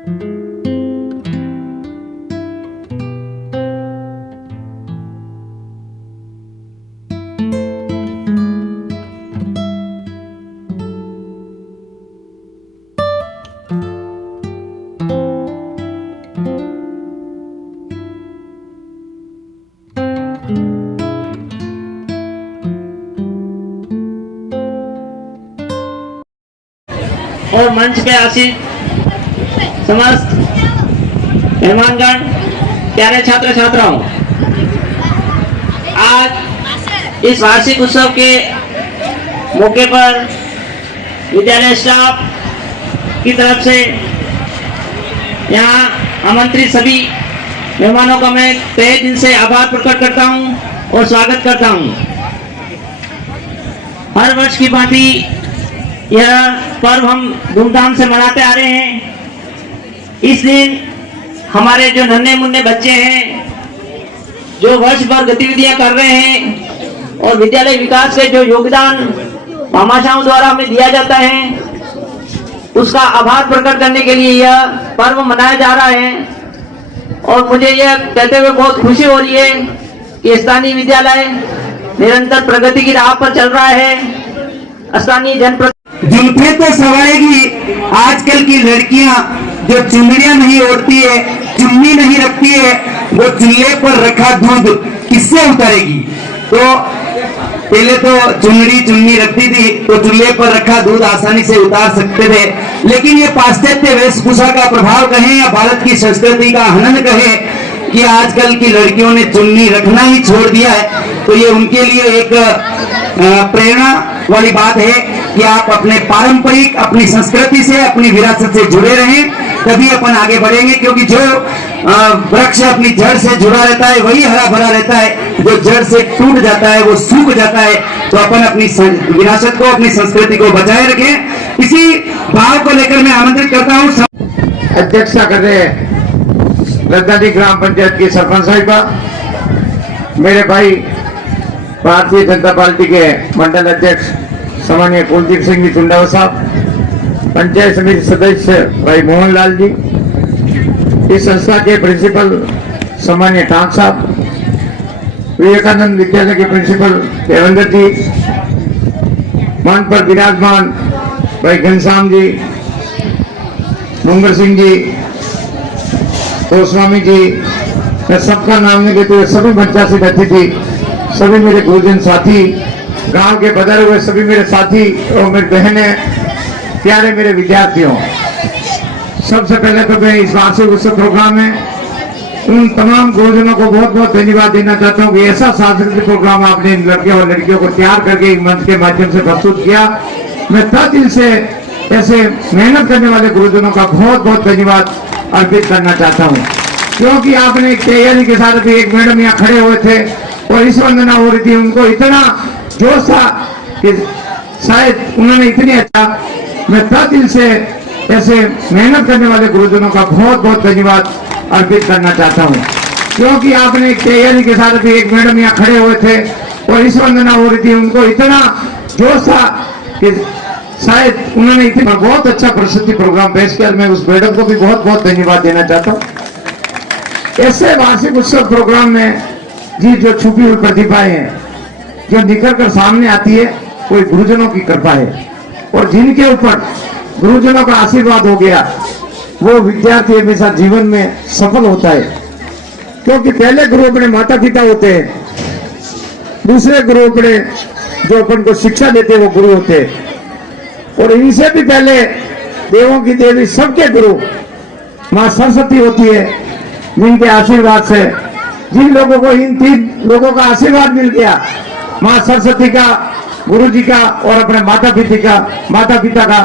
और मंच के आसीन समस्त मेहमानगण, प्यारे छात्र छात्राओं, आज इस वार्षिक उत्सव के मौके पर विद्यालय स्टाफ की तरफ से यहाँ आमंत्रित सभी मेहमानों का मैं तहे दिल से आभार प्रकट करता हूँ और स्वागत करता हूँ। हर वर्ष की भांति यह पर्व हम धूमधाम से मनाते आ रहे हैं। इस दिन हमारे जो नन्हे मुन्ने बच्चे हैं, जो वर्ष भर गतिविधियां कर रहे हैं और विद्यालय विकास के जो योगदान भामाशाहों द्वारा हमें दिया जाता है, उसका आभार प्रकट करने के लिए यह पर्व मनाया जा रहा है। और मुझे यह कहते हुए बहुत खुशी हो रही है कि स्थानीय विद्यालय निरंतर प्रगति की राह पर चल रहा है। स्थानीय जनप्रतिनिधि जुल्फे तो सवारेगी, आजकल की लड़कियां जो चुनरियां नहीं ओढ़ती है, चुन्नी नहीं रखती है, वो चूल्हे पर रखा दूध किससे उतारेगी। तो पहले तो चुन्नी रखती थी तो चूल्हे पर रखा दूध आसानी से उतार सकते थे, लेकिन ये पाश्चात्य वेशभूषा का प्रभाव कहें या भारत की संस्कृति का हनन कहें कि आजकल की लड़कियों ने चुन्नी रखना ही छोड़ दिया है। तो ये उनके लिए एक प्रेरणा वाली बात है कि आप अपने पारंपरिक, अपनी संस्कृति से, अपनी विरासत से जुड़े रहें, तभी अपन आगे बढ़ेंगे। क्योंकि जो वृक्ष अपनी जड़ से जुड़ा रहता है वही हरा भरा रहता है, जो जड़ से टूट जाता है वो सूख जाता है। तो अपन अपनी विरासत को, अपनी संस्कृति को बचाए रखें। इसी भाव को लेकर मैं आमंत्रित करता हूँ अध्यक्षता कर रहे हैं रद्दानी ग्राम पंचायत की सरपंच साहिबा, मेरे भाई भारतीय जनता पार्टी के मंडल अध्यक्ष सामान्य कुलदीप सिंह जी चुंडावा साहब, पंचायत समिति सदस्य भाई मोहनलाल जी, इस संस्था के प्रिंसिपल सामान्य टांक साहब, विवेकानंद विद्यालय के प्रिंसिपल देवेंद्र जी, मंच पर विराजमान भाई घनश्याम जी, मुंगर सिंह जी, गोस्वामी जी, मैं सबका नाम नहीं लेते हुए सभी मंचा से अतिथि, सभी मेरे गुरुजन साथी, गांव के बदले हुए सभी मेरे साथी और मेरी बहनें, प्यारे मेरे विद्यार्थियों, सबसे पहले तो मैं इस वार्षिक उत्सव प्रोग्राम में उन तमाम गुरुजनों को बहुत बहुत धन्यवाद देना चाहता हूँ कि ऐसा सांस्कृतिक प्रोग्राम आपने इन लड़के और लड़कियों को तैयार करके मंच के माध्यम से प्रस्तुत किया। मैं तहे दिल से ऐसे मेहनत करने वाले गुरुजनों का बहुत बहुत धन्यवाद अर्पित करना चाहता हूँ, क्योंकि आपने एक तैयारी के साथ भी एक मैडम यहाँ खड़े हुए थे और इस वंदना हो रही थी, उनको इतना जोश था कि शायद उन्होंने इतनी अच्छा, मैं तहे दिल से ऐसे मेहनत करने वाले गुरुजनों का बहुत बहुत धन्यवाद अर्पित करना चाहता हूँ, क्योंकि आपने एक तैयारी के साथ भी एक मैडम यहाँ खड़े हुए थे और इस वंदना हो रही थी, उनको इतना जोश था कि शायद उन्होंने इतना बहुत अच्छा प्रस्तुति प्रोग्राम पेश किया। मैं उस मैडम को भी बहुत बहुत धन्यवाद देना चाहता हूँ। ऐसे वार्षिक उत्सव प्रोग्राम में जी जो छुपी हुई प्रतिभाएं हैं, जो निकल कर सामने आती है, कोई गुरुजनों की कृपा है, और जिनके ऊपर गुरुजनों का आशीर्वाद हो गया वो विद्यार्थी हमेशा जीवन में सफल होता है। क्योंकि पहले गुरु अपने माता पिता होते हैं, दूसरे गुरु अपने जो अपन को शिक्षा देते हैं वो गुरु होते हैं, और इनसे भी पहले देवों की देवी सबके गुरु माँ सरस्वती होती है, जिनके आशीर्वाद से जिन लोगों को, इन 3 लोगों का आशीर्वाद मिल गया, माँ सरस्वती का, गुरु जी का और अपने माता पिता का,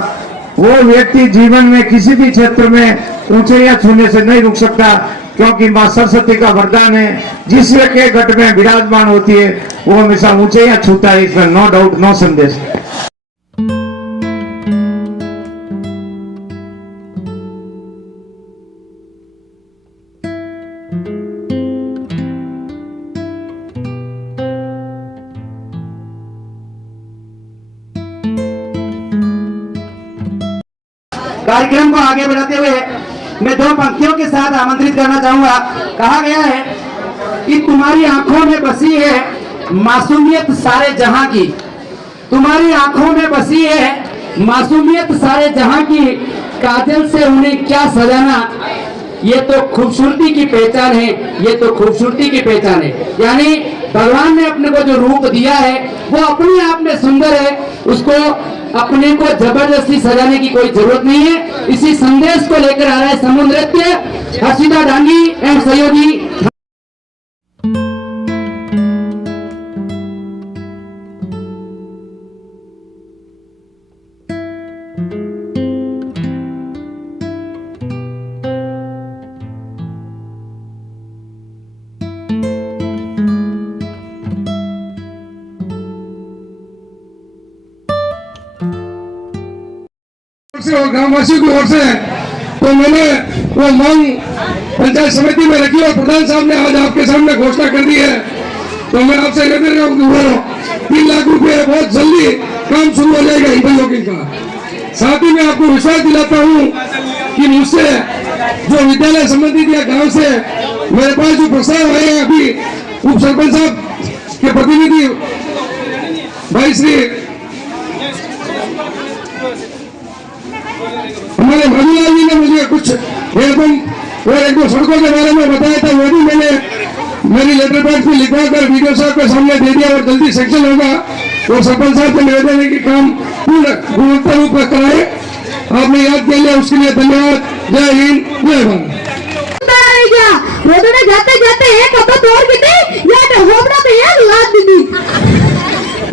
वो व्यक्ति जीवन में किसी भी क्षेत्र में ऊंचाइयां छूने से नहीं रुक सकता। क्योंकि माँ सरस्वती का वरदान है, जिस के घट में विराजमान होती है वो हमेशा ऊंचाइयां छूता है, इसमें नो डाउट, नो संदेश। कार्यक्रम को आगे बढ़ाते हुए मैं दो पंक्तियों के साथ आमंत्रित करना चाहूंगा। कहा गया है कि तुम्हारी आंखों में बसी है मासूमियत सारे जहां की, तुम्हारी आंखों में बसी है मासूमियत सारे जहां की, काजल से उन्हें क्या सजाना, ये तो खूबसूरती की पहचान है, ये तो खूबसूरती की पहचान है। यानी भगवान ने अपने को जो रूप दिया है वो अपने आप में सुंदर है, उसको अपने को जबरदस्ती सजाने की कोई जरूरत नहीं है। इसी संदेश को लेकर आ रहा है समूह नृत्य हर्षिता डांगी एवं सहयोगी। और ग्रामवासियों की ओर से तो मैंने वो मांग पंचायत समिति में रखी और प्रधान साहब ने आज आपके सामने घोषणा कर दी है। तो मैं आपसे निवेदन करूं कि वो 3 लाख रुपए बहुत जल्दी काम शुरू हो जाएगा ईबल लॉगिंग का। साथ ही मैं आपको विश्वास दिलाता हूं कि मुझसे जो विद्यालय संबंधित या गांव से मेरे पास जो प्रस्ताव आए हैं, अभी उप सरपंच साहब के प्रतिनिधि भाई श्री हमारे मधुलाल जी ने मुझे कुछ हेडपंप और एक दो सड़कों के बारे में बताया था, वो भी मैंने मेरी लेटर पैड पे लिखवा कर वीडियो साहब के सामने दे दिया और जल्दी सेक्शन होगा। और सरपंच साहब से निवेदन है कि काम पूर्ण गुणवत्ता रूप में कराए। आपने याद किया लिया, उसके लिए धन्यवाद। जय हिंद, जय भारत। रोडने जाते जाते एक तो तोड़ के दे या होबड़ा पे एक लात दी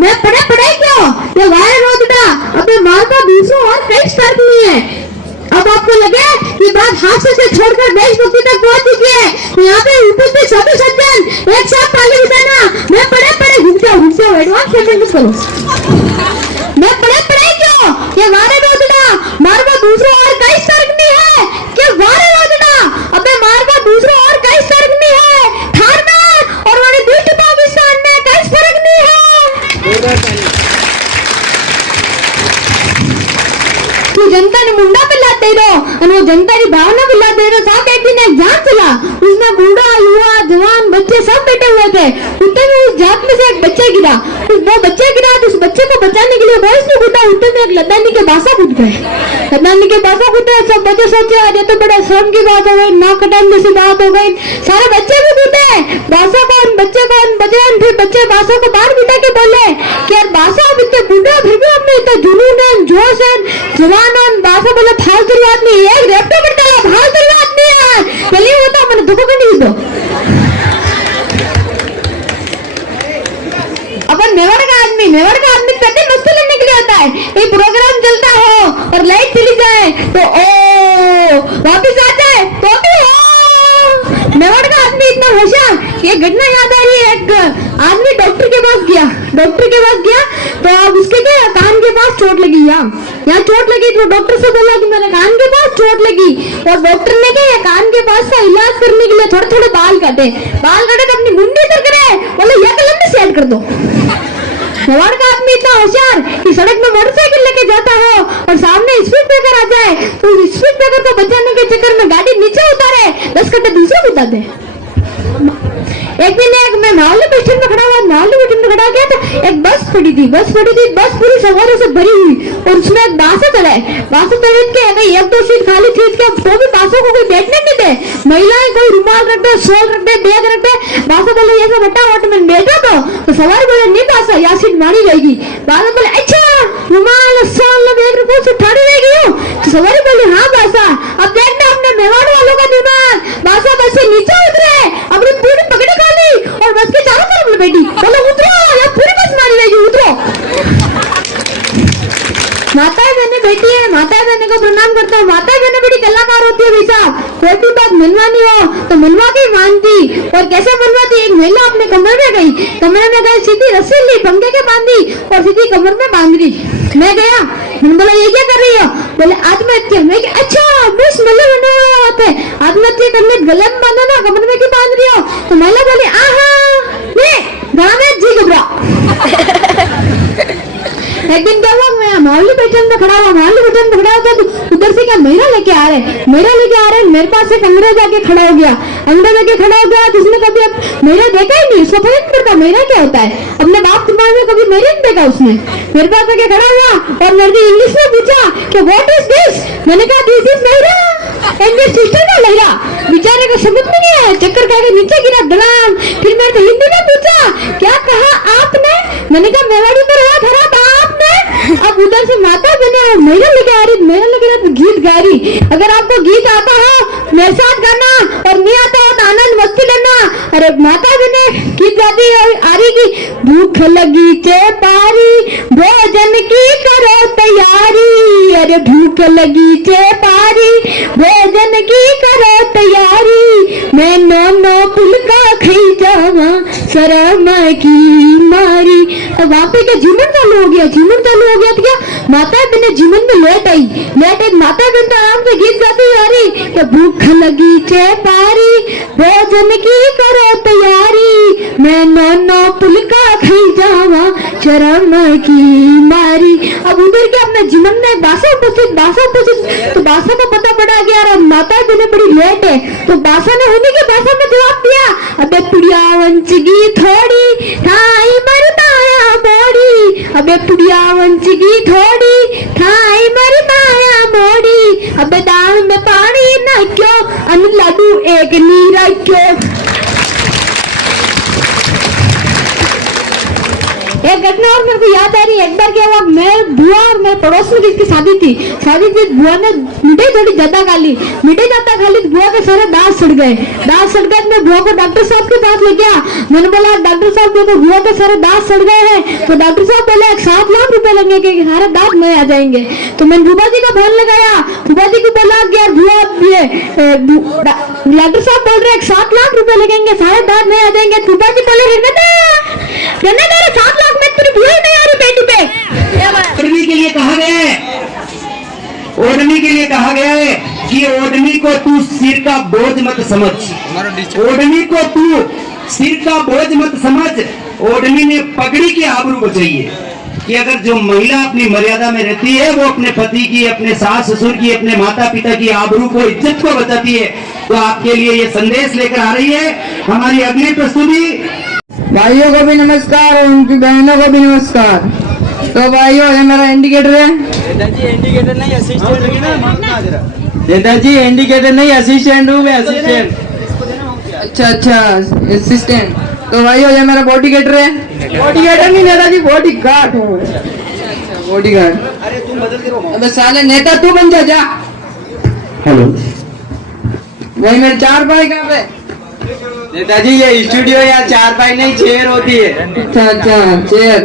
मैं पड़े क्यों ये वायर रोडना अबे मार का दूसरों और कई स्तर नहीं है। अब आपको लगे कि बात हादसे से छोड़कर देशभक्ति तक पहुंच चुकी है, तो यहाँ पे उपस्थित सभी सज्जन एक साथ ताली बजाना। मैं पड़े रुक जाओ एडवांस सेकंड करो। मैं पड़े क्यों ये वायर रोडना मार का दूसरों और कई स्तर नहीं है कि वायर रोडना अबे मार का दूसरों और कई स्तर नहीं है। थार में और वाले दुष्ट पाकिस्तान में कई फर्क नहीं है। तू जनता ने मुंडा पे लाते रहो और वो जनता की भावना पे लाते रहो। साथ एक दिन एग्जाम चला, उसमें बूढ़ा युवा जवान बच्चे सब बैठे हुए थे। उतने में उस जात में से एक बच्चा गिरा, वो बच्चा गिरा तो उस बच्चे को बचाने के लिए वो इसने कूदा। उतने में एक लद्दानी के बासा कूद गए, लद्दानी के बासा कूदे। सब बच्चे सोचे आज तो बड़ा शर्म की बात हो गई, नाक कटाने जैसी बात हो गई। सारे बच्चे भी कूदे, बासा कौन बच्चे कौन बचे। फिर बच्चे बासा को बाहर बिठा के बोले कि यार बासा अब इतने बूढ़ा फिर भी हमने इतना जुनून है जोश है जवान। बासा बोले फालतू बात नहीं, एक रेप्टो करता है फालतू बात नहीं है। चलिए होता मैंने दुखों का नहीं दो अपन मेवाड़ का आदमी कभी मस्ती लेने के लिए होता है। ये प्रोग्राम चलता हो और लाइट चली जाए तो ओ वापिस आ जाए तो भी हो। मेवाड़ का आदमी इतना होशियार। ये घटना याद आ रही है, एक आदमी डॉक्टर के पास गया तो अब उसके क्या कान के पास चोट लगी। यहाँ चोट लगी तो डॉक्टर से बोला कि मेरे कान के पास चोट लगी। और डॉक्टर ने क्या कान के पास का इलाज करने के लिए थोड़े बाल काटे तो अपनी मुंडी इधर करे, बोले यह कलम में सेट कर दो। मेवाड़ का आदमी इतना होशियार कि सड़क में मोटरसाइकिल लेके जाता हो और सामने स्पीड ब्रेकर आ जाए तो स्पीड ब्रेकर को बचाने के चक्कर में गाड़ी नीचे उतारे, 10 कट्टे दूसरे को उतार दे। एक दिन मैं नावली स्टेशन में खड़ा हुआ, नावली स्टेशन में खड़ा गया तो एक बस खड़ी थी। बस पूरी सवारों से भरी हुई और उसमें एक बासा चढ़े के एक दो सीट खाली थी तो भी बासों को कोई बैठने नहीं दे। महिलाएं कोई रुमाल रख दे, शॉल रख दे, बैग रख दे। बासा बोले ये सब हटा में बैठा तो सवार बोले नहीं बासा यहाँ सीट मारी जाएगी। बासा बोले अच्छा रुमाल शॉल बैग रखो से ठाड़ी रहेगी हो तो सवारी बोले हाँ बासा। अब देखना हमने मेवाड़ वालों का दिमाग। बासा बस से नीचे उतरे, अपनी पूरी पकड़ी खाली और बस के चारों तरफ बैठी, बोलो उतरो या पूरी बस मारी रहेगी उतरो। माताएं बहने बैठी है, माताएं बहने को प्रणाम करता हूँ। माताएं बहने बड़ी कलाकार होती है भैया। कोई भी बात मनवानी हो तो मनवा के मानती। और कैसे मनवाती, एक महिला अपने कमरे में गई सीधी रस्सी ली पंखे के बांधी और सीधी कमर में बांध दी। मैं गया, मैंने बोला ये क्या कर रही हो, बोले आत्महत्या। मैं अच्छा बस मल्ले बने हुए थे, आत्महत्या करने गले में बांधो ना, कमर में क्यों बांध रही हो। तो महिला बोली आहा जी घबरा। एक दिन क्या हुआ, मैं मावली पैठन में खड़ा हुआ, मावली पैठन में खड़ा होता तो उधर से क्या मेरा लेके आ रहे, मेरा लेके आ रहे, मेरे पास एक अंग्रेज आके खड़ा हो गया, अंग्रेज आके खड़ा हो गया, जिसने कभी मेरा देखा ही नहीं, उसको पता नहीं पड़ता मेरा क्या होता है, अपने बाप के बारे में कभी मेरे नहीं देखा उसने, मेरे पास आके खड़ा हुआ और मेरे इंग्लिश में पूछा कि व्हाट इज दिस, मैंने कहा दिस इज मेरा एंड दिस सिस्टर का लहरा, बेचारे को समझ में नहीं आया, चक्कर खा के नीचे गिरा धड़ाम, फिर मैंने तो हिंदी में पूछा क्या कहा आपने, मैंने कहा मेवाड़ी में रहा धरा था आपने, अब उधर से माता बने मेरा लेके आ रही, मेरा लेके तो गीत गा रही, अगर आपको गीत आता हो मेरे साथ गाना और नहीं आता हो तो आनंद मस्ती लेना, अरे माता बने गीत गाती आ रही की भूख लगी चे पारी भोजन की करो तैयारी, अरे भूख लगी चे पारी भोजन की करो तैयारी, मैं नो फुलका खाई जावा शर्म की मारी। अब वहाँ पे क्या जीवन चालू हो गया, जीवन चालू हो गया तो क्या माता बहने जीवन में लेट आई, माता बहन तो आराम से गीत गाती आ रही कि भूख लगी चे पारी भोजन की करो तैयारी, मैं नो फुलका खाई जावा शर्म की मारी। अब उधर के अपने जीवन में बासा उपस्थित तो बासा को पता पड़ा कि यार माता बहने बड़ी लेट है, तो बासा ने होने के बासा में जवाब दिया अबे पुड़िया वंचगी थोड़ी थाई मर माया मोड़ी, अबे पुड़िया वंचगी थोड़ी थाई मर माया मोड़ी, अबे दाल में पानी न क्यों अन लाडू एक नीरा क्यों। एक घटना और मेरे को याद आ रही है, एक बार क्या हुआ, मैं बुआ और मेरे पड़ोस में जिसकी शादी थी बुआ ने मिठाई थोड़ी ज्यादा खा ली, मिठाई ज्यादा खा ली तो बुआ के सारे दांत सड़ गए, मैं बुआ को डॉक्टर साहब के पास ले गया, मैंने बोला डॉक्टर साहब देखो बुआ के सारे दांत सड़ गए हैं, तो डॉक्टर साहब बोले 7 लाख रुपए लगेंगे कि सारे दांत नए आ जाएंगे, तो मैंने बुआ जी का फोन लगाया, बुआ जी को बोला कि यार बुआ डॉक्टर साहब बोल रहे 7 लाख रुपए लगेंगे सारे दांत नए आ जाएंगे, बुआ जी बोले रहने दे 7 लाख में तेरी बुआ नहीं आ रही बेटी पे। ओढ़नी के लिए कहा गया है, ओढ़नी के लिए कहा गया है कि ओढ़नी को तू सिर का बोझ मत समझ, ओढ़नी को तू सिर का बोझ मत समझ, ओढ़नी ने पगड़ी की आबरू बचाई है कि अगर जो महिला अपनी मर्यादा में रहती है वो अपने पति की, अपने सास ससुर की, अपने माता पिता की आबरू को, इज्जत को बचाती है। तो आपके लिए ये संदेश लेकर आ रही है हमारी अगली प्रस्तुति। भाइयों को भी नमस्कार और उनकी बहनों को भी नमस्कार। तो भाइयों ये मेरा इंडिकेटर है, नेताजी इंडिकेटर नहीं असिस्टेंट हूँ मैं, असिस्टेंट। अच्छा असिस्टेंट। तो भाइयों ये मेरा बॉडी गेटर है, बॉडी गेटर नहीं नेताजी बॉडी गार्ड हूँ, बॉडी गार्ड। अरे तुम बदल के रहो। अबे साले नेता तू बन जा। हेलो वही मेरे 4 भाई कहाँ पे? नेताजी ये स्टूडियो या 4 बाई नहीं चेयर होती है। अच्छा चेयर।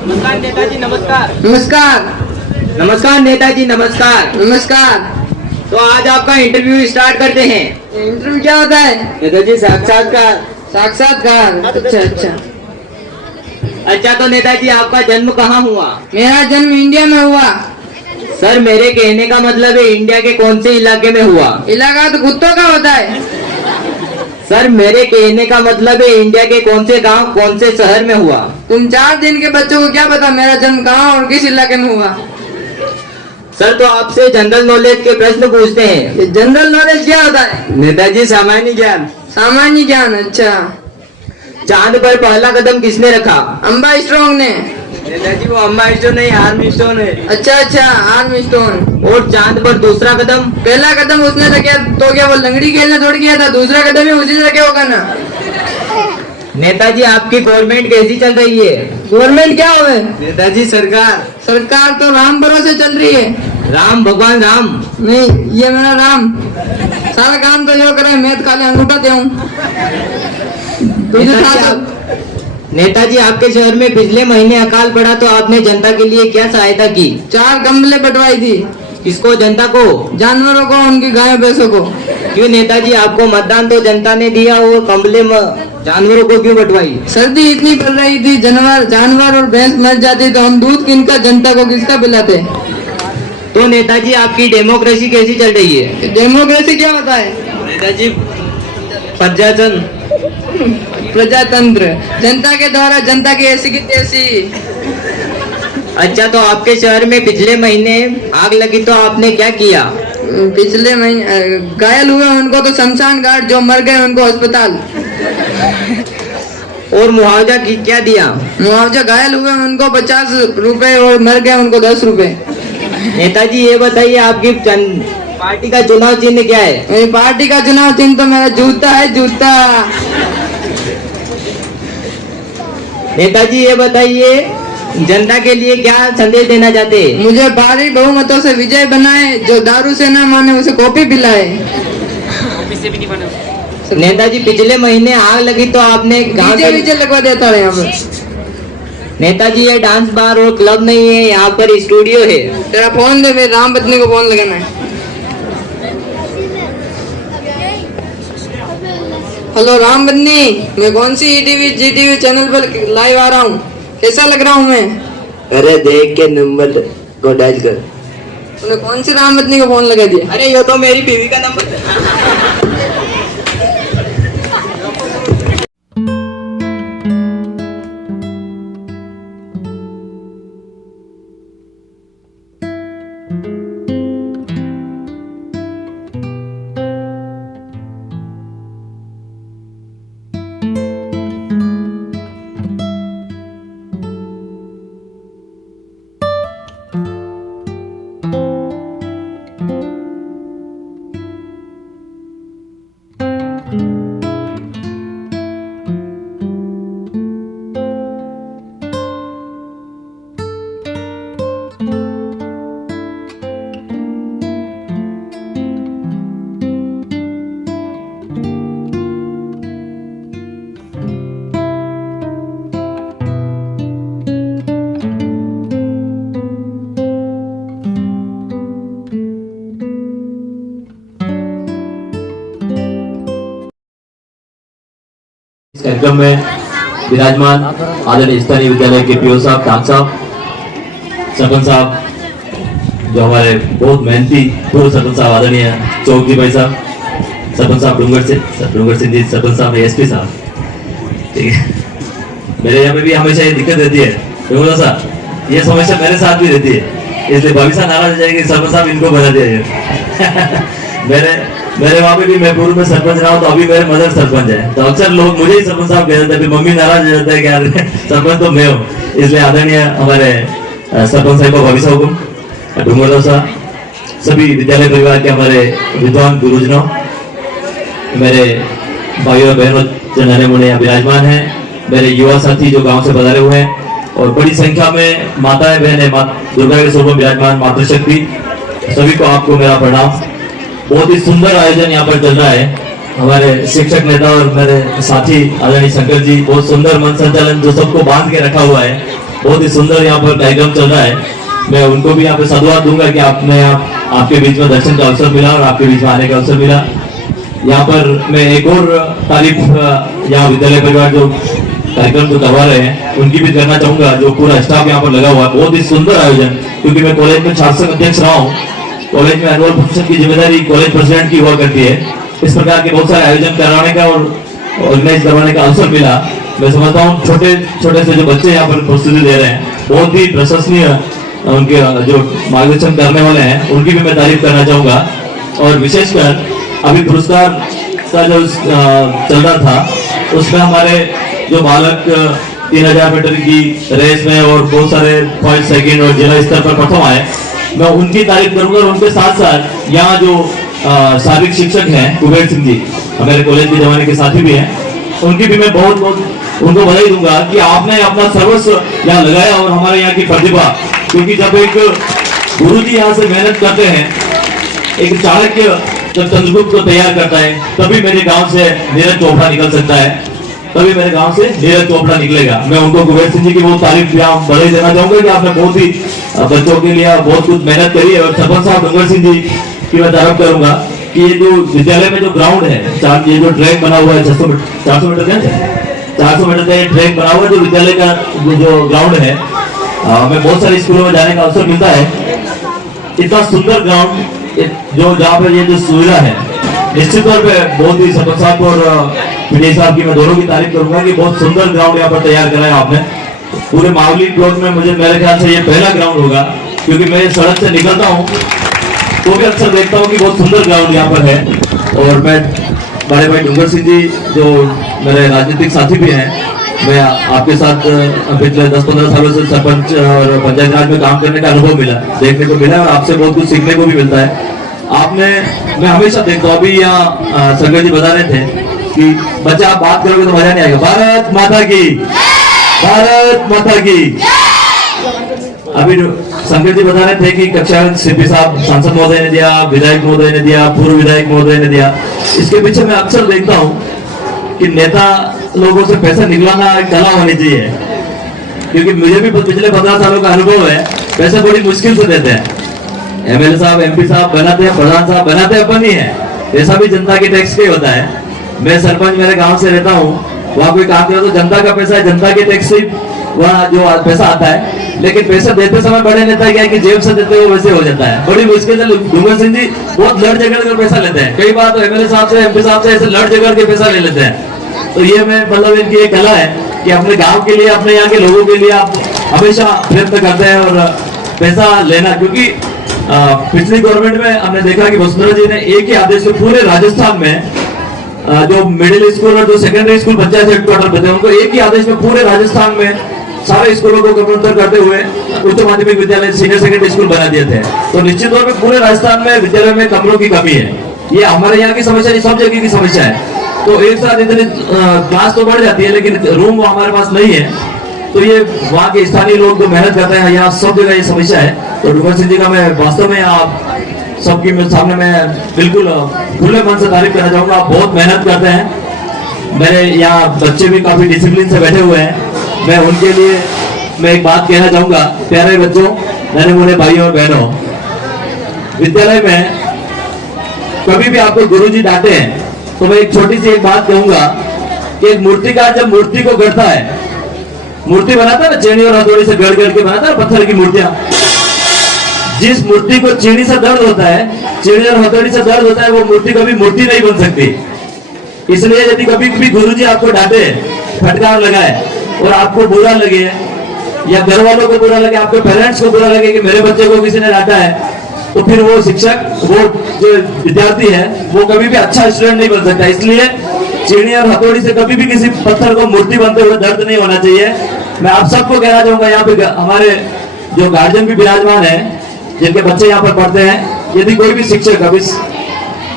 नमस्कार नेताजी नमस्कार। नमस्कार नमस्कार नेताजी नमस्कार। नमस्कार। तो आज आपका इंटरव्यू स्टार्ट करते हैं। इंटरव्यू क्या होता है? नेताजी साक्षात्कार। साक्षात्कार। अच्छा अच्छा तो नेताजी आपका जन्म कहाँ हुआ? मेरा जन्म इंडिया में हुआ। सर मेरे कहने का मतलब है इंडिया के कौन से इलाके में हुआ? इलाका तो कुत्तों का होता है। सर मेरे कहने का मतलब है इंडिया के कौन से गांव, कौन से शहर में हुआ? तुम 4 दिन के बच्चों को क्या पता मेरा जन्म कहाँ और किस इलाके में हुआ? सर तो आपसे जनरल नॉलेज के प्रश्न पूछते हैं। ये जनरल नॉलेज क्या होता है? नेताजी सामान्य ज्ञान। सामान्य ज्ञान। अच्छा। चांद पर पहला कदम किसने रखा? अम्बा स्ट्रॉन्ग ने। नेताजी वो अम्बा स्टोन नहीं, आर्मी स्टोन है। अच्छा आर्मी स्टोन। और चांद पर दूसरा कदम? पहला कदम उसने रखा तो क्या वो लंगड़ी खेलने छोड़ गया था, दूसरा कदम भी उसी ने रखे होगा ना। नेताजी आपकी गवर्नमेंट कैसी चल रही है? गवर्नमेंट क्या हुए? नेताजी सरकार तो राम भरोसे चल रही है। राम भगवान राम? नहीं ये मेरा राम सारा काम तो यो करे, मैं खाली अंगूठा दूं। नेताजी आपके शहर में पिछले महीने अकाल पड़ा तो आपने जनता के लिए क्या सहायता की? 4 गमले बंटवाई थी। किसको? जनता को? जानवरों को, उनकी गाय भैंसों को। क्यों नेताजी आपको मतदान तो जनता ने दिया और कमले जानवरों को क्यों बंटवाई? सर्दी इतनी पड़ रही थी, जानवर और भैंस मर जाती तो हम दूध किनका जनता को किसका पिलाते? तो नेताजी आपकी डेमोक्रेसी कैसी चल रही है? डेमोक्रेसी क्या होता है? नेताजी प्रजातंत्र, जनता के द्वारा जनता की ऐसी की तैसी। अच्छा, तो आपके शहर में पिछले महीने आग लगी तो आपने क्या किया? पिछले महीने घायल हुए उनको तो शमशान घाट, जो मर गए उनको अस्पताल। और मुआवजा की क्या दिया? मुआवजा घायल हुए उनको 50 रुपए और मर गए उनको 10 रुपए। नेताजी ये बताइए, आपकी पार्टी का चुनाव चिन्ह क्या है? मेरी पार्टी का चुनाव चिन्ह तो मेरा जूता है, जूता। नेताजी ये बताइए, जनता के लिए क्या संदेश देना चाहते हैं? मुझे भारी बहुमतों से विजय बनाए, जो दारू से ना माने उसे कॉफी पिलाए। नेताजी पिछले महीने आग लगी तो आपने कहाँ डीजे वीजे लगवा देता है यहाँ पर। नेताजी ये डांस बार और क्लब नहीं है, यहाँ पर स्टूडियो है। तेरा फोन दे, मेरे राम पत्नी को फोन लगाना है। हेलो राम पत्नी, मैं कौन सी ईटीवी जीटीवी चैनल पर लाइव आ रहा हूँ, कैसा लग रहा हूँ मैं? अरे देख के नंबर को डायल कर। तूने कौन सी राम पत्नी को फोन लगा दिया? अरे ये तो मेरी बीवी का नंबर है। इस कार्यक्रम में विराजमान आदरणीय स्थानीय विद्यालय के पीओ साहब, ताक साहब, सरपंच साहब जो हमारे बहुत मेहनती पूर्व सरपंच साहब आदरणीय चौकजी भाई साहब, सरपंच साहब डूंगर सिंह जी, सरपंच साहब एसपी साहब, ठीक है। मेरे यहाँ पे भी हमेशा ये दिक्कत रहती है डूंगर साहब, ये समस्या मेरे साथ भी रहती है, इसलिए भविष्य नाराज हो जाएगी, सरपंच साहब इनको बना दिया। मेरे वहाँ पे भी मैं पूर्व में सरपंच रहा हूँ, तो अभी मेरे मदर सरपंच है, तो अक्सर लोग मुझे ही सरपंच साहब कह देते हैं, मम्मी नाराज हो जाता है कि यार सरपंच तो मैं हूँ। इसलिए आदरणीय हमारे सरपंच साहब को भविष्य हुकुम डूंगर साहब, सभी विद्यालय परिवार के हमारे विद्वान गुरुजनों, मेरे भाइयों बहनों जो नन्हे मुन्ने विराजमान हैं, मेरे युवा साथी जो गाँव से पधारे हुए हैं, और बड़ी संख्या में माताएं बहनें, माँ दुर्गा के स्वरूप विराजमान मातृशक्ति, सभी को आपको मेरा प्रणाम। बहुत ही सुंदर आयोजन यहाँ पर चल रहा है। हमारे शिक्षक नेता और मेरे साथी आदरणीय शंकर जी, बहुत सुंदर मन संचालन जो सबको बांध के रखा हुआ है, बहुत ही सुंदर यहाँ पर कार्यक्रम चल रहा है। मैं उनको भी यहाँ पे साधुवाद दूंगा कि आपके बीच में दर्शन का अवसर मिला और आपके बीच में आने का अवसर मिला। यहाँ पर मैं एक और तारीफ यहाँ विद्यालय परिवार जो कार्यक्रम जो करवा रहे हैं उनकी भी करना चाहूंगा, जो पूरा स्टाफ यहाँ पर लगा हुआ है। बहुत ही सुंदर आयोजन, क्योंकि मैं कॉलेज में छात्र अध्यक्ष रहा हूँ, कॉलेज में एनुअल फंक्शन की जिम्मेदारी कॉलेज प्रेसिडेंट की हुआ करती है। इस प्रकार के बहुत सारे आयोजन कराने का और ऑर्गेनाइज करवाने का अवसर मिला। मैं समझता हूँ छोटे छोटे से जो बच्चे यहाँ पर प्रस्तुति दे रहे हैं, बहुत ही प्रशंसनीय उनके जो मार्गदर्शन करने वाले हैं, उनकी भी मैं तारीफ करना चाहूंगा। और विशेषकर अभी पुरस्कार का जो चल रहा था, उसमें हमारे जो बालक 3000 मीटर की रेस में और बहुत सारे फर्स्ट सेकंड और जिला स्तर पर प्रथम आए, मैं उनकी तारीफ करूंगा। उनके साथ साथ यहाँ जो साबिक शिक्षक हैं कुबेर सिंह जी, हमारे कॉलेज के जमाने के साथी भी हैं, उनकी भी मैं बहुत बहुत उनको बधाई दूंगा कि आपने अपना सर्वस्व यहाँ लगाया और हमारे यहाँ की प्रतिभा, क्योंकि जब एक गुरुजी यहाँ से मेहनत करते हैं, एक चाणक्य जब चंद्रगुप्त को तैयार करता है, तभी मेरे गांव से नीरज चोपड़ा निकल सकता है, तभी मेरे गांव से नीरज चोपड़ा निकलेगा। मैं उनको कुबेर सिंह जी की बहुत तारीफ बधाई देना चाहूंगा कि आपने बहुत ही बच्चों के लिए बहुत कुछ मेहनत करी है। और सरपंच साहब डूंगर सिंह जी की मैं तारीफ करूंगा कि ये जो विद्यालय में जो ग्राउंड है, ये जो ट्रैक बना हुआ है 400 मीटर का ये ट्रैक बना हुआ है, जो विद्यालय का जो ग्राउंड है, हमें बहुत सारे स्कूलों में जाने का अवसर मिलता है। इतना सुंदर ग्राउंड जो जहाँ पर ये जो सुविधा है, निश्चित तौर पे बहुत ही सरपंच साहब और विजय साहब की मैं दोनों की तारीफ करूंगा कि बहुत सुंदर ग्राउंड यहाँ पर तैयार कराया आपने। पूरे मावली ब्लॉक में मुझे मेरे ख्याल से ये पहला ग्राउंड होगा, क्योंकि मैं सड़क से निकलता हूँ तो भी अक्सर देखता हूँ कि बहुत सुंदर ग्राउंड यहाँ पर है। और मैं बड़े भाई डूंगर सिंह जी जो मेरे राजनीतिक साथी भी हैं, मैं आपके साथ पिछले 10-15 सालों से सरपंच और पंचायत राज में काम करने का अनुभव मिला, देखने को मिला, और आपसे बहुत कुछ सीखने को भी मिलता है। आपने, मैं हमेशा देखता हूँ, अभी यहाँ शंकर जी बता रहे थे कि बच्चे आप बात करोगे तो मजा नहीं आएगा। भारत माता की, भारत माता की। अभी शंकर जी बता रहे थे कि कक्षा सीपी साहब सांसद महोदय ने दिया, विधायक महोदय ने दिया, पूर्व विधायक महोदय ने दिया। इसके पीछे मैं अक्सर देखता हूँ कि नेता लोगों से पैसा निकलाना एक कला होनी चाहिए, क्योंकि मुझे भी पिछले 15 सालों का अनुभव है, पैसे बड़ी मुश्किल से देते हैं। एमएलए साहब, एमपी साहब बनाते हैं, प्रधान साहब बनाते हैं, अपन ही है, पैसा भी जनता के टैक्स का ही होता है। मैं सरपंच मेरे गांव से रहता हूँ, वहाँ कोई काम किया तो जनता का पैसा है, जनता के टैक्स से वहाँ जो पैसा आता है। लेकिन पैसा देते समय बड़े नेता क्या है कि जेब से देते हुए वैसे हो जाता है, बड़ी मुश्किल से। डूंगर सिंह जी बहुत लड़ झगड़ कर पैसा लेते हैं, कई बार तो एमएलए साहब से, एमपी साहब से ऐसे लड़ झगड़ के पैसा ले लेते हैं। तो ये मैं मतलब इनकी एक कला है कि अपने गाँव के लिए, अपने यहाँ के लोगों के लिए आप हमेशा प्रयत्न करते हैं और पैसा लेना। क्योंकि पिछली गवर्नमेंट में हमने देखा कि वसुंधरा जी ने एक ही आदेश में पूरे राजस्थान में जो मिडिल स्कूल और जो सेकेंडरी स्कूल पंचायत हेडक्वार्टर पे थे, उनको एक ही आदेश में पूरे राजस्थान में सारे स्कूलों को कमंतर करते हुए उच्च माध्यमिक विद्यालय, सीनियर सेकेंडरी स्कूल बना दिए थे। तो निश्चित तौर पर पूरे राजस्थान में विद्यालय में कमरों की कमी है। ये हमारे यहाँ की समस्या नहीं, सब जगह की समस्या है। तो एक साथ इतनी क्लास तो बढ़ जाती है, लेकिन रूम हमारे पास नहीं है। तो ये वहाँ के स्थानीय लोग जो मेहनत करते हैं, यहाँ सब जगह ये समस्या है। तो डूंगर सिंह जी का मैं वास्तव में आप सबकी सामने मैं बिल्कुल खुले मन से तारीफ करना चाहूंगा। आप बहुत मेहनत करते हैं। मेरे यहाँ बच्चे भी काफी डिसिप्लिन से बैठे हुए हैं। मैं उनके लिए मैं एक बात कहना चाहूंगा, प्यारे बच्चों, नन्हे मुन्ने भाइयों और बहनों, विद्यालय में कभी भी आपको गुरुजी डांटे हैं तो मैं एक छोटी सी एक बात कहूंगा कि एक मूर्तिकार जब मूर्ति को गढ़ता है, मूर्ति बनाता है ना, चीनी और हथौड़ी से गढ़ गढ़ के बनाता है पत्थर की मूर्तियां। जिस मूर्ति को चीनी से दर्द होता है, चीनी और हथौड़ी से दर्द होता है, वो मूर्ति कभी मूर्ति नहीं बन सकती। इसलिए यदि कभी भी गुरुजी आपको डांटे, फटकार लगाए और आपको बुरा लगे, या घर वालों को बुरा लगे, आपके पेरेंट्स को बुरा लगे कि मेरे बच्चे को किसी ने डांटा है, तो फिर वो शिक्षक, वो जो विद्यार्थी है, वो कभी भी अच्छा स्टूडेंट नहीं बन सकता। इसलिए चीनी और हथौड़ी से कभी भी किसी पत्थर को मूर्ति बनते हुए दर्द नहीं होना चाहिए। मैं आप सबको कहना चाहूंगा, यहाँ पे हमारे जो गार्जियन भी विराजमान है, जिनके बच्चे यहाँ पर पढ़ते हैं, यदि कोई भी शिक्षक, अभी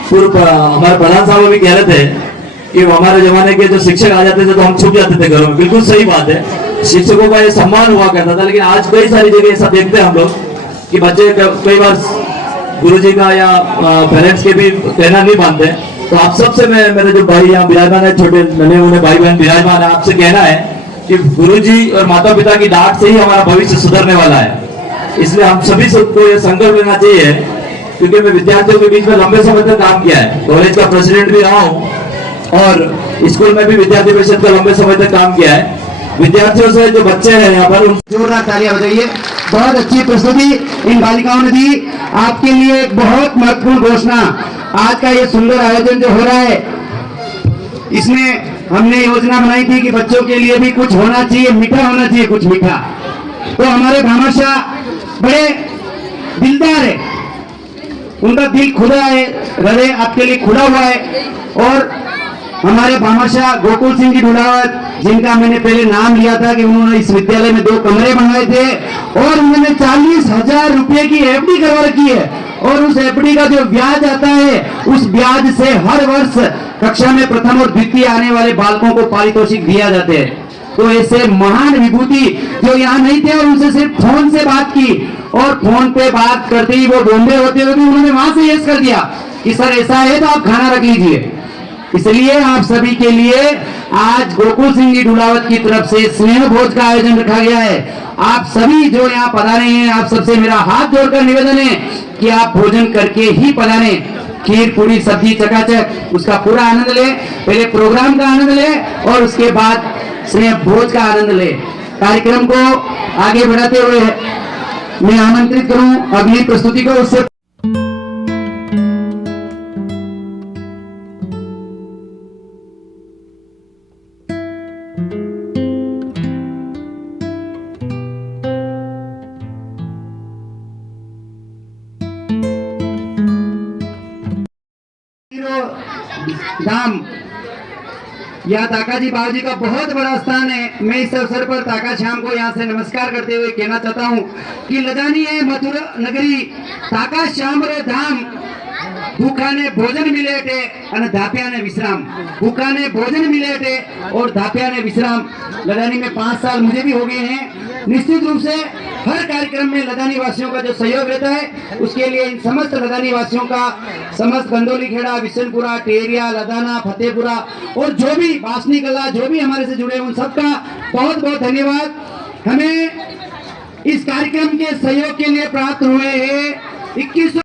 पूर्व हमारे प्रधान साहब भी कह रहे थे कि हमारे जमाने के जो शिक्षक आ जाते थे तो हम छुप जाते थे घरों में। बिल्कुल सही बात है, शिक्षकों का ये सम्मान हुआ करता था। लेकिन आज कई सारी जगह ऐसा देखते हैं हम लोग कि बच्चे कई बार गुरुजी का या पेरेंट्स के भी कहना नहीं मानते। तो आप सबसे मैं, मेरे जो भाई यहाँ विराजमान है, छोटे नन्हे मुन्ने भाई बहन विराजमान है, आपसे कहना है कि गुरुजी और माता पिता की डांट से ही हमारा भविष्य सुधरने वाला है। इसलिए हम सभी सबको ये संकल्प लेना चाहिए, क्योंकि मैं विद्यार्थियों के बीच में लंबे समय तक काम किया है, कॉलेज का प्रेसिडेंट भी रहा हूँ और स्कूल में भी विद्यार्थी परिषद का लंबे समय तक काम किया है। विद्यार्थियों से जो बच्चे हैं यहाँ पर, जोरदार तालियां बजाइए। बहुत अच्छी प्रस्तुति इन बालिकाओं ने दी। आपके लिए एक बहुत महत्वपूर्ण घोषणा, आज का ये सुंदर आयोजन जो हो रहा है, इसमें हमने योजना बनाई थी कि बच्चों के लिए भी कुछ होना चाहिए, मीठा होना चाहिए, कुछ मीठा। तो हमारे भामाशाह बड़े दिलदार है, उनका दिल खुला है, हृदय आपके लिए खुला हुआ है। और हमारे भामाशाह गोकुल सिंह जी ढुलावत, जिनका मैंने पहले नाम लिया था कि उन्होंने इस विद्यालय में 2 कमरे बनवाए थे और उन्होंने 40,000 रुपए की एफडी करवा रखी है। और उस एफडी का जो ब्याज आता है, उस ब्याज से हर वर्ष कक्षा में प्रथम और द्वितीय आने वाले बालकों को पारितोषिक दिया जाते हैं। तो ऐसे महान विभूति जो यहाँ नहीं थे और उनसे सिर्फ फोन से बात की, और फोन पे बात करते ही वो बॉम्बे होते हुए भी उन्होंने वहां से यस कर दिया कि सर ऐसा है तो आप खाना रख लीजिए। इसलिए आप सभी के लिए आज गोकुल सिंह जी ढुलावत की तरफ से स्नेह भोज का आयोजन रखा गया है। आप सभी जो यहाँ पधारे हैं, आप सबसे मेरा हाथ जोड़कर निवेदन है कि आप भोजन करके ही पधारें। खीर पूरी सब्जी चकाचक, उसका पूरा आनंद ले। पहले प्रोग्राम का आनंद ले और उसके बाद स्नेह भोज का आनंद ले। कार्यक्रम को आगे बढ़ाते हुए मैं आमंत्रित करूं अगली प्रस्तुति को। उससे धाम यहाँ ताका जी बाबू जी का बहुत बड़ा स्थान है। मैं इस अवसर पर ताका श्याम को यहाँ से नमस्कार करते हुए कहना चाहता हूँ कि लजानी है मथुरा नगरी ताका श्याम रे धाम भूखाने भोजन मिलेटे और धापियाने विश्राम। भूखाने भोजन मिलेटे और धापियाने विश्राम। लदानी में 5 साल मुझे भी हो गए हैं। निश्चित रूप से हर कार्यक्रम में लदानी वासियों का जो सहयोग रहता है उसके लिए इन समस्त लदानी वासियों का, समस्त गंदोली खेड़ा, विशनपुरा, टेरिया, लदाना, फतेहपुरा और जो भी बासनी कला जो भी हमारे से जुड़े उन सबका बहुत बहुत धन्यवाद। हमें इस कार्यक्रम के सहयोग के लिए प्राप्त हुए हैं 21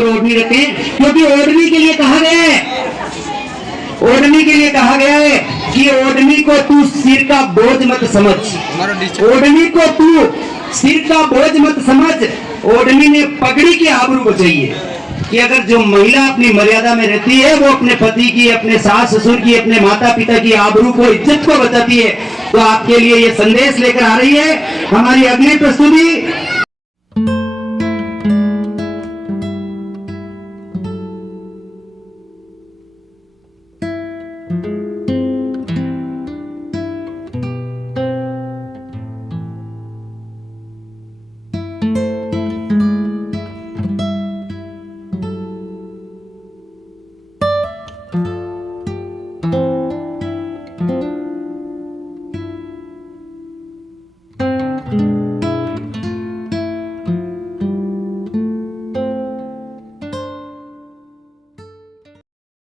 ओढ़नी रखते हैं क्योंकि ओढ़नी के लिए कहा गया है, ओढ़नी के लिए कहा गया है कि ओढ़नी को तू सिर का बोझ मत समझ, ओढ़नी को तू सिर का बोझ मत समझ। ओढ़नी ने पगड़ी की आबरू बचाई है कि अगर जो महिला अपनी मर्यादा में रहती है वो अपने पति की, अपने सास ससुर की, अपने माता पिता की आबरू को, इज्जत को बचाती है। तो आपके लिए ये संदेश लेकर आ रही है हमारी अगली प्रस्तुति